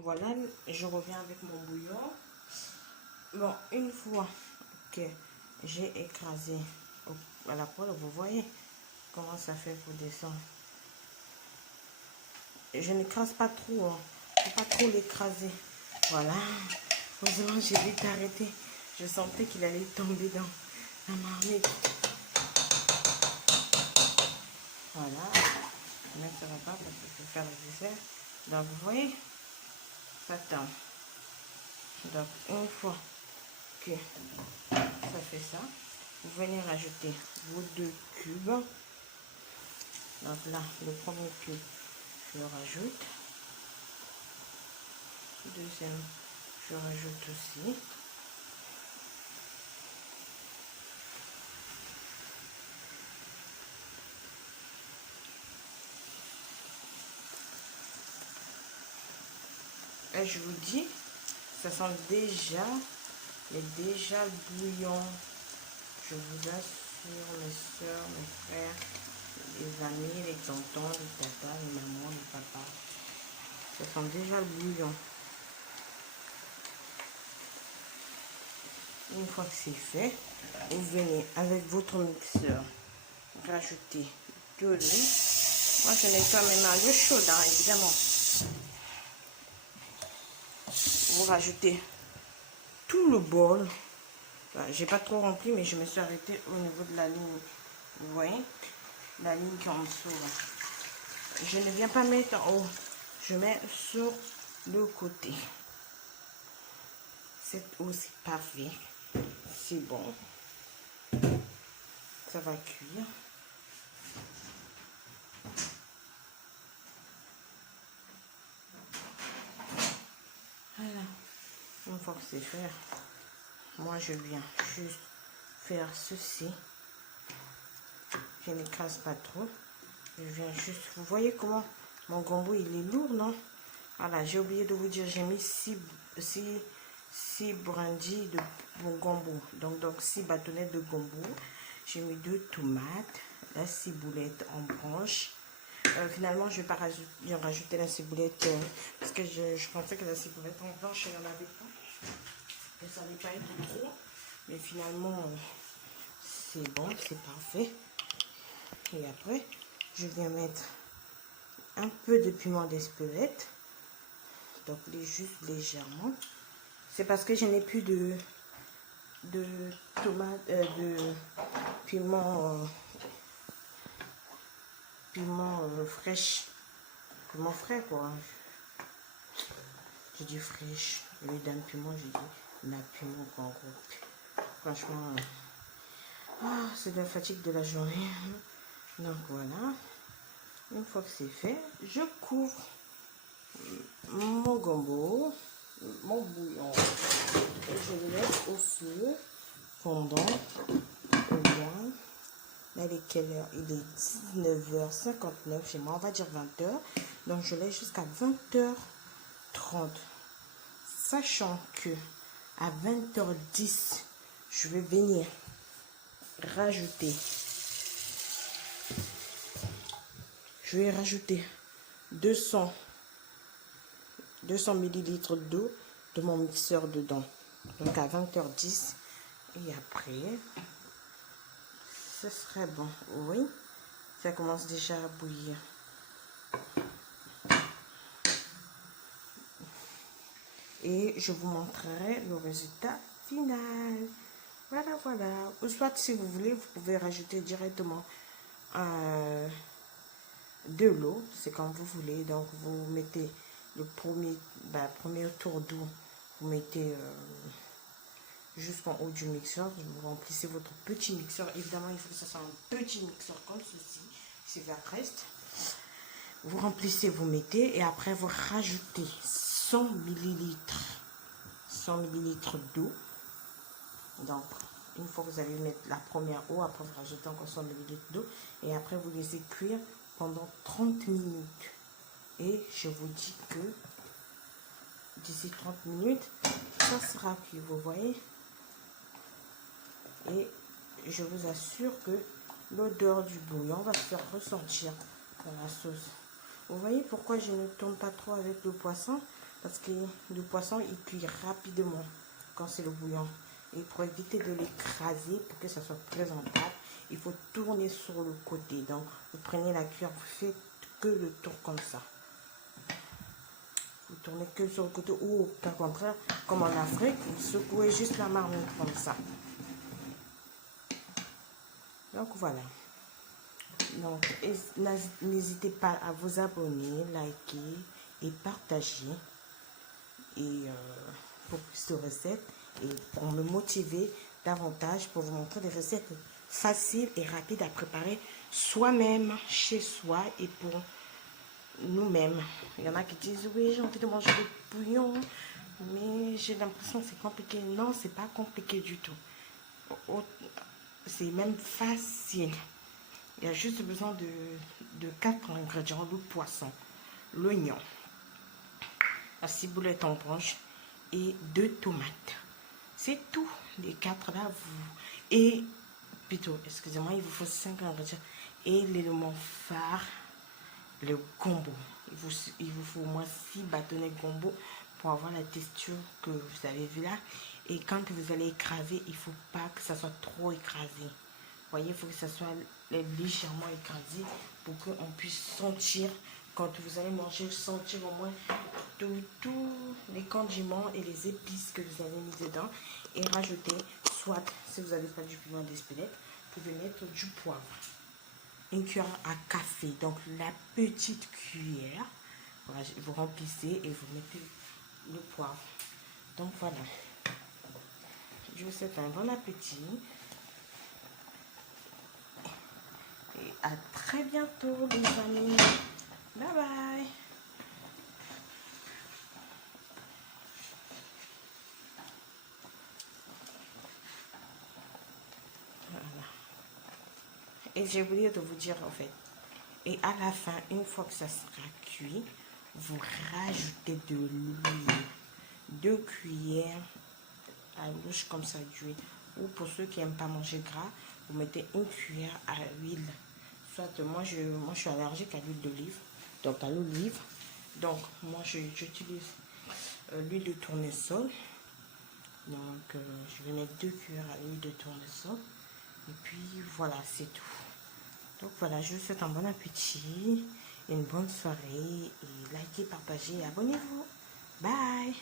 Voilà, je reviens avec mon bouillon. Bon, une fois que j'ai écrasé à la poêle, vous voyez comment ça fait pour descendre. Je n'écrase pas trop, hein. Faut pas trop l'écraser. Voilà. Heureusement, j'ai vite arrêté. Je sentais qu'il allait tomber dans la marmite. Voilà. Mais ça va pas parce qu'il faut faire le dessert. Donc, vous voyez, ça tombe. Donc, une fois que ça fait ça, vous venez rajouter vos 2 cubes. Donc là, le premier cube, je le rajoute. Le deuxième, je rajoute aussi. Et je vous dis, ça sent déjà, déjà le bouillon. Je vous assure, mes soeurs, mes frères, les amis, les tontons, les tatas, les mamans, les papas. Ça sent déjà le bouillon. Une fois que c'est fait, vous venez avec votre mixeur rajouter de l'eau. Moi, je nettoie mes mains d'eau chaude, hein, évidemment. Vous rajoutez tout le bol. J'ai pas trop rempli, mais je me suis arrêtée au niveau de la ligne. Vous voyez, la ligne qui est en dessous. Là. Je ne viens pas mettre en haut. Je mets sur le côté. C'est aussi parfait. C'est bon. Ça va cuire. Voilà. Une fois que c'est fait, moi je viens juste faire ceci. Je n'écrase pas trop. Je viens juste, vous voyez comment mon gombo il est lourd, non? Voilà, j'ai oublié de vous dire, j'ai mis 6 brindilles de gombo. Donc 6 bâtonnets de gombo. J'ai mis 2 tomates, la ciboulette en branche. Finalement, je ne vais pas rajouter la ciboulette parce que je pensais que la ciboulette en blanche, il n'y en avait pas. Et ça n'allait pas être trop. Mais finalement, c'est bon, c'est parfait. Et après, je viens mettre un peu de piment d'Espelette. Donc, juste légèrement. C'est parce que je n'ai plus de tomate, de piment, fraîche. Piment frais, quoi. J'ai dit fraîche. Au lieu d'un piment, j'ai dit la piment en gros. Franchement, c'est la fatigue de la journée. Donc, voilà. Une fois que c'est fait, je couvre mon gombo, mon bouillon, et je le laisse au feu pendant au moins, là il est quelle heure? Il est 19h59 chez moi, on va dire 20h, donc je laisse jusqu'à 20h30, sachant que à 20h10, je vais venir rajouter, 200 ml d'eau de mon mixeur dedans. Donc à 20h10 et après, ce serait bon. Oui, ça commence déjà à bouillir. Et je vous montrerai le résultat final. Voilà, voilà. Ou soit si vous voulez, vous pouvez rajouter directement de l'eau. C'est comme vous voulez. Donc vous mettez le premier tour d'eau. Vous mettez jusqu'en haut du mixeur. Vous remplissez votre petit mixeur. Évidemment, il faut que ce soit un petit mixeur comme ceci. C'est Verprest. Vous remplissez, vous mettez et après vous rajoutez 100 ml d'eau. Donc, une fois que vous allez mettre la première eau, après vous rajoutez encore 100 ml d'eau et après vous laissez cuire pendant 30 minutes. Et je vous dis que d'ici 30 minutes, ça sera cuit, vous voyez. Et je vous assure que l'odeur du bouillon va se faire ressentir dans la sauce. Vous voyez pourquoi je ne tourne pas trop avec le poisson? parce que le poisson il cuit rapidement quand c'est le bouillon. Et pour éviter de l'écraser, pour que ça soit présentable, il faut tourner sur le côté. Donc vous prenez la cuillère, vous faites que le tour comme ça. Vous tournez que sur le côté, ou au contraire, comme en Afrique, vous secouez juste la marmite comme ça. Donc voilà. Donc n'hésitez pas à vous abonner, liker et partager. Et pour plus de recettes et pour me motiver davantage, pour vous montrer des recettes faciles et rapides à préparer soi-même, chez soi et pour nous-mêmes. Il y en a qui disent oui, j'ai envie de manger des bouillons, mais j'ai l'impression que c'est compliqué. Non, c'est pas compliqué du tout. C'est même facile. Il y a juste besoin de 4 ingrédients: le poisson, l'oignon, la ciboulette en branche et 2 tomates. C'est tout. Les 4 là, et plutôt, excusez-moi, il vous faut 5 ingrédients. Et l'élément phare, le gombo. Il vous faut au moins 6 bâtonnets de gombo pour avoir la texture que vous avez vu là. Et quand vous allez écraser, il ne faut pas que ça soit trop écrasé. Vous voyez, il faut que ça soit légèrement écrasé pour qu'on puisse sentir, quand vous allez manger, sentir au moins tous les condiments et les épices que vous avez mis dedans. Et rajouter, soit si vous n'avez pas du piment d'Espelette, vous pouvez mettre du poivre. Une cuillère à café, donc la petite cuillère, voilà, vous remplissez et vous mettez le poivre. Donc voilà, je vous souhaite un bon appétit et à très bientôt les amis. Bye bye. Voilà. Et j'ai oublié de vous dire en fait, et à la fin, une fois que ça sera cuit, vous rajoutez de l'huile, 2 cuillères à louche comme ça d'huile. Ou pour ceux qui n'aiment pas manger gras, vous mettez une cuillère à l'huile. Soit moi je suis allergique à l'huile d'olive, donc à l'olive. Donc moi j'utilise l'huile de tournesol. Donc je vais mettre 2 cuillères à l'huile de tournesol. Et puis voilà, c'est tout. Donc voilà, je vous souhaite un bon appétit, une bonne soirée, et likez, partagez, abonnez-vous. Bye!